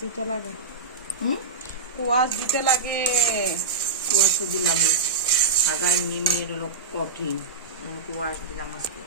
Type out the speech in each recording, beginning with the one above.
দিতে লাগে। কুয়াশ দিতে লাগে। কুয়াশ তো দিলাম, আগায় নিয়ে এলো কঠিন, কুয়াশ দিলাম আজকে।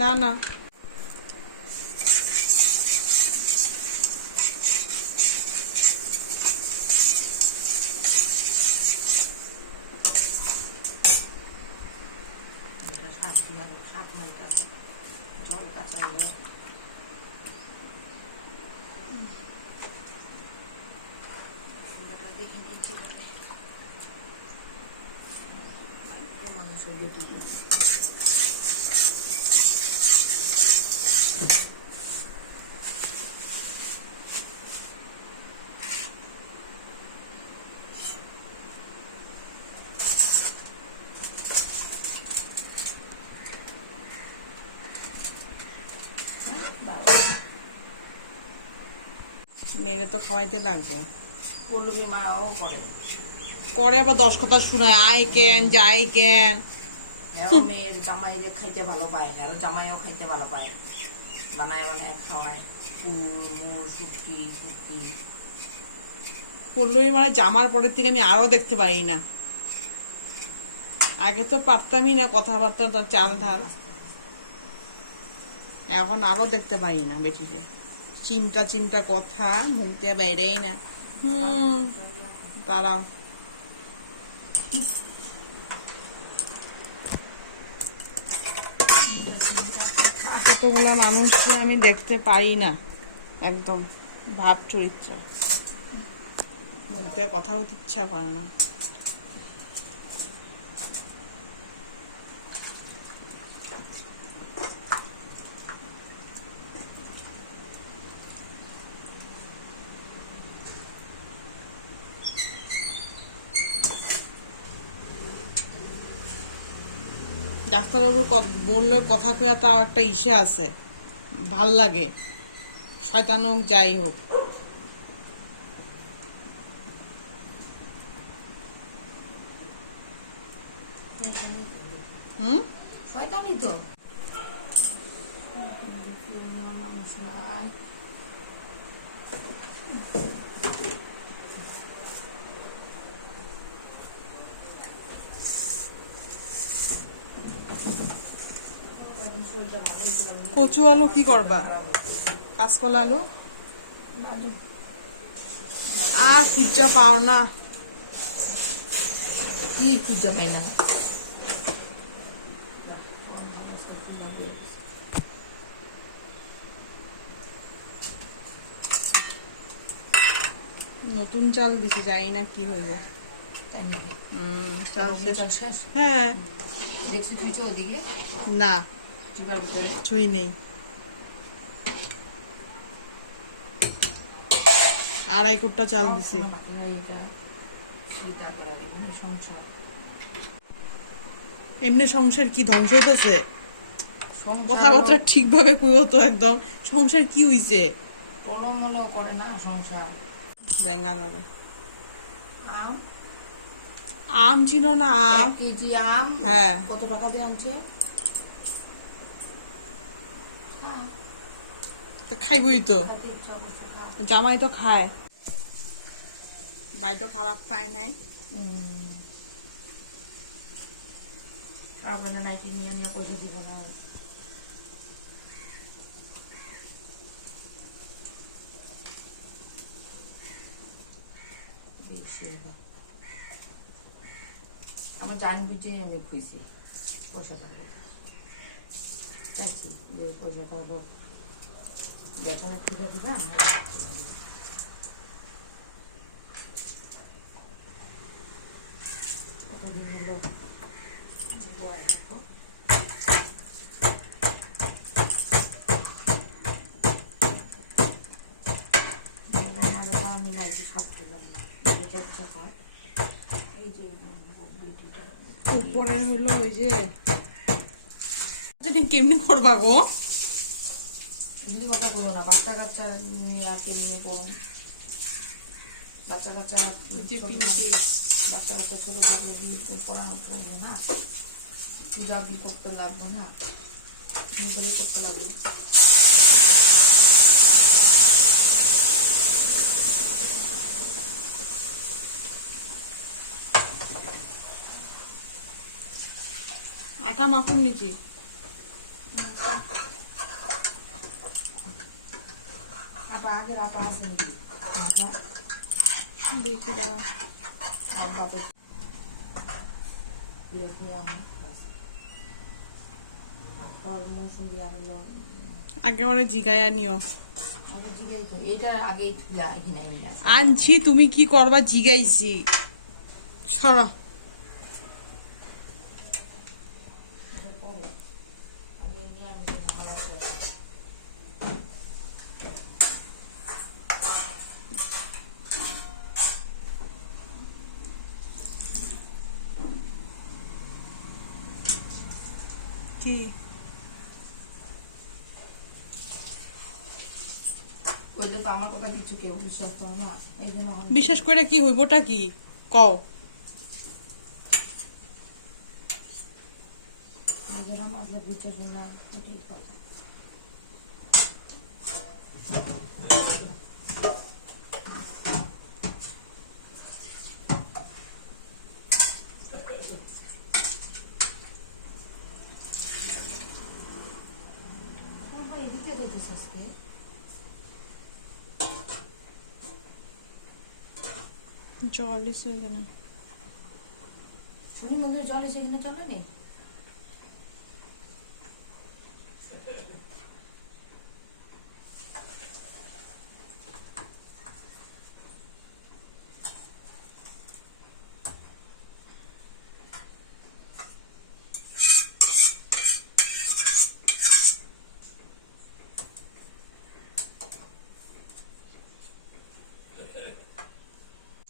না না মেয়েকে তো খাওয়াইতে লাগবে। পল্লবী মাও করে, পরে আবার 10 কথা শোনায়, আই কেন যাই কেন। মেয়ের জামাই যে খাইতে ভালো পায়, আর জামাইও খাইতে ভালো পায়, বানায় বানায় খাওয়ায় ফুল মূল শুটকি শুটকি। পল্লবী মানে জামার পরের থেকে আমি আরো দেখতে পারি না। আগে তো পারতামই না কথাবার্তা, তার চাল ধার। এখন আরো দেখতে পারি না বেটিকে, চিন্তা চিন্তা কথা মুখ দিয়ে বেড়েই না। তারাও কতগুলো মানুষকে আমি দেখতে পারি না, একদম ভাব চরিত্র, কথা বলতে ইচ্ছা করে না। ডাক্তারবাবু বললে কথা পেয়ে তার একটা ইসে আছে, ভাল লাগে, শয়তান হোক যাই হোক। শয়তানি তো কচু আলু কি করবা? কাঁচকলা আলু আর কিচ্ছু পাও না? কি খুঁজে পাই না। নতুন চাল দিছে, জানি না কি হইবে। হ্যাঁ দেখছি তুইছো ওদিকে না চিপার ভিতরে ছুঁই নেই। আড়াই কোটা চাল দিছে। এমনি সংসার কি ধ্বংস হইতেছে? কথাবার্তা ঠিকভাবে কইও তো, একদম সংসার কি হইছে? টলমলো করে না সংসার। আম আম ছিল না, 1 কেজি আম। হ্যাঁ কত টাকা দিয়ে আনছে? খাইবই তো, খাতে ইচ্ছা করছে, খা। জামাই তো খায়, ভাই তো খারাপ খায় নাই। খাবে না, নাইটি নিয়ে নিয়ে পয়সা দিব না। আমার জান বুঝে আমি খুঁজছি পয়সাটা, চাইছি যে পয়সাটা হলো বেতনের থেকে দিবে। কতদিন হলো আমি নাইটি সব দিলাম না, এই যে উপরে হলো ওই যে কেমনি করবা গো? যদি কথা বলো না, বাচ্চা কাচ্চা নিয়ে আর কেমনি পড়ো। বাচ্চা কাচ্চা যে ছোট পিঙ্কি। বাচ্চা কাচ্চা ছোট থাকলে দিয়ে পড়ানো করবো না, পূজা কি করতে লাগবো না, নিজেরই করতে লাগবে। আটা মাখো নিয়েছি। আটা আগের আটা আছে নাকি? আটা দেখি দাও। আর বাপের দিয়ে আমি মৌসুমি আনলো একেবারে জিগায়া নিও। আগে জিগাই তো এটা আগেই তুলা এখানে এনে আছে। আনছি, তুমি কি করবা জিগাইছি। সরা। কি ওইটা তো আমার কথা কিছু কেউ বিশ্বাস করে না, এই জন্য বিশেষ করে কি হইবটা কি কও? নিজের আমার বিশ্বাস না, এটাই কথা। এদিকে যেতেছে আজকে জল এসে এখানে। শনি মন্দিরে জল এসে এখানে চলে নেই।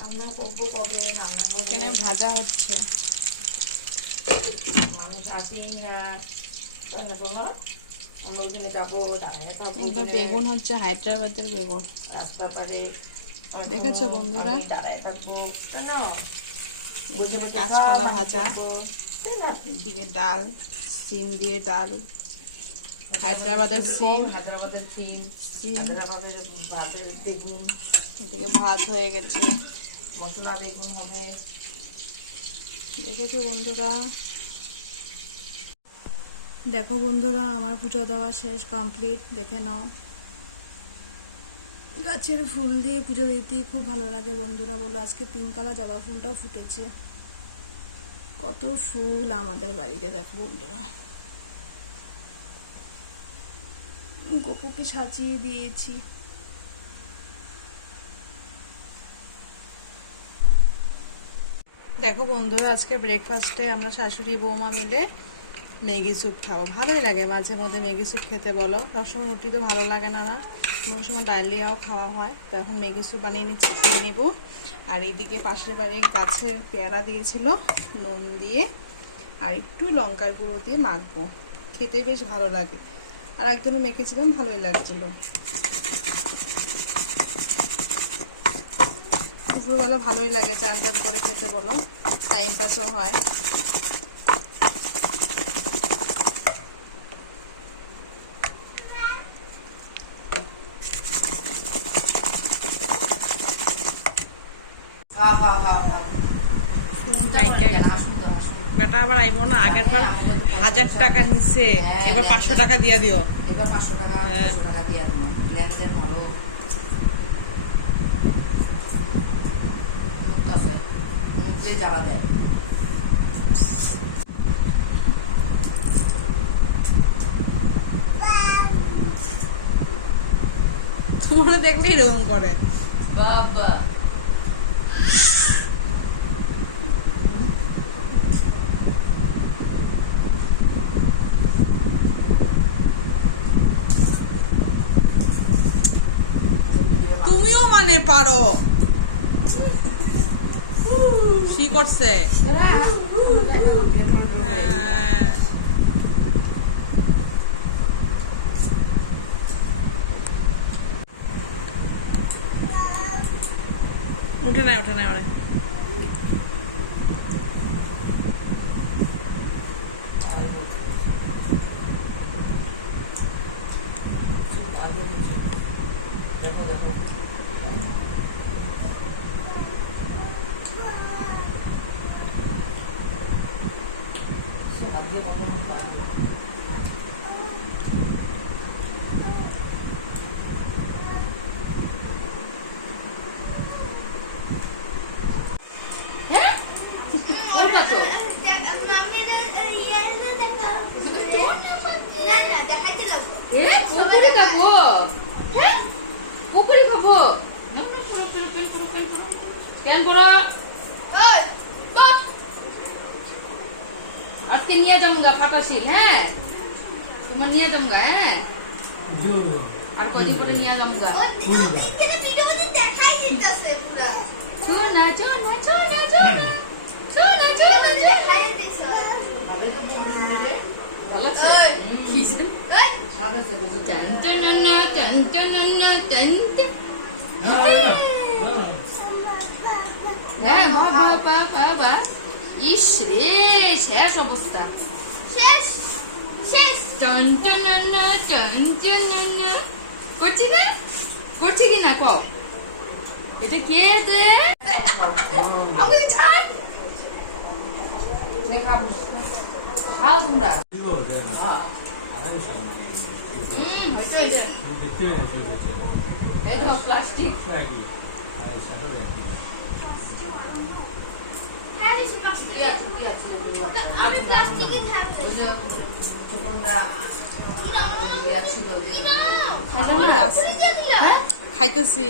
রান্না করবো কবে, রান্না করবো এখানে ভাজা হচ্ছে। মানুষ আসেই না, রান্না করবো আমরা ওখানে যাবো, দাঁড়ায় থাকবো এটা ওখানে বেগুন হচ্ছে হায়দ্রাবাদের বেগুন। রাস্তা পারে। দেখেছো বন্ধুরা? আমি দাঁড়ায় থাকবো কেন, বসে বসে কাঁচকলা সব ভাজা। থাকবো, তাই না? এদিকে ডাল, সিম দিয়ে ডাল, হায়দ্রাবাদের সিম, সিম, হায়দ্রাবাদের সিম, সিম। হায়দ্রাবাদের ভাতের বেগুন, এদিকে ভাত হয়ে গেছে। মশলা বেগুন হবে। দেখেছো বন্ধুরা? দেখো বন্ধুরা, আমার পুজো দেওয়া শেষ, কমপ্লিট। দেখে নাও, গাছের ফুল দিয়ে পুজো দিতে খুব ভালো লাগে বন্ধুরা। বলো, আজকে পিঙ্ক কালার জবা ফুলটাও ফুটেছে। কত ফুল আমাদের বাড়িতে, দেখো বন্ধুরা। গপুকে সাজিয়ে দিয়েছি। দেখো বন্ধুরা, আজকে ব্রেকফাস্টে আমরা শাশুড়ি বৌমা মিলে ম্যাগি স্যুপ খাবো। ভালোই লাগে মাঝে মধ্যে ম্যাগি স্যুপ খেতে। বলো, সবসময় রুটি তো ভালো লাগে না, না কোনো সময় ডালিয়াও খাওয়া হয়। তো এখন ম্যাগি স্যুপ বানিয়ে নিচ্ছি, খেয়ে নিব। আর এইদিকে পাশের বাড়ির গাছের পেয়ারা দিয়েছিল, নুন দিয়ে আর একটু লঙ্কার গুঁড়ো দিয়ে মাখবো, খেতে বেশ ভালো লাগে। আর একদিনও মেখেছিলাম, ভালোই লাগছিল। দুপুরবেলা ভালোই লাগে চান টান করে খেতে। বলো, টাইম পাসও হয়। বেটা আবার আইবো না, আগের বার 1000 টাকা নিচ্ছে, এবার 500 টাকা দিয়ে দিও। এবার 500 টাকা 500 টাকা দিয়ে দেবো, লেনদেন ভালো আছে, মুখে জ্বালা দেয়। তোমরা দেখলে এরকম করে। বাবা তুমিও মানে পারো। কি করছে? উঠে নেয় ওরে দেখো দেখো হাত দিয়ে বন্ধ করতে পারবে পুকুরি খাবো কেন করো আজকে নিয়ে যাবো ফাটাশিল হ্যাঁ তোমার নিয়ে যাবো হ্যাঁ আর কদিন পরে নিয়ে যাবো চোনা চোনা চোনা চোনা চোনা চোনা হ্যাঁ বাবা ইস রে শেষ অবস্থা করছি কি না কও এটা কে দে প্লাস্টিক আমি প্লাস্টিকই খাবো খাইতেছি